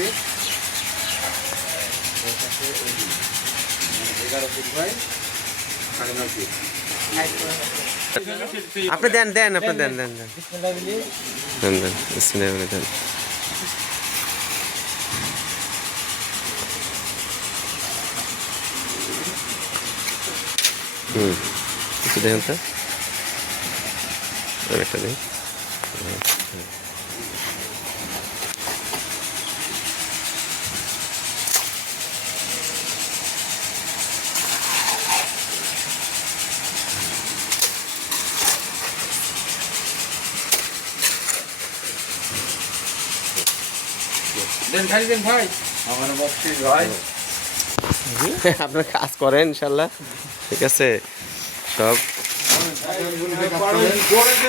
Fit 11 feet by 9.5 fit. আপনি দেন দেন আপনি দেন দেন দেন দেন দেন বিসমিল্লাহ দেন। একটু দেখেন তো একটা দিন। দেন খালি দেন ভাই, আমার বক্সিস ভাই। আপনার কাজ করেন ইনশাল্লাহ, ঠিক আছে সব।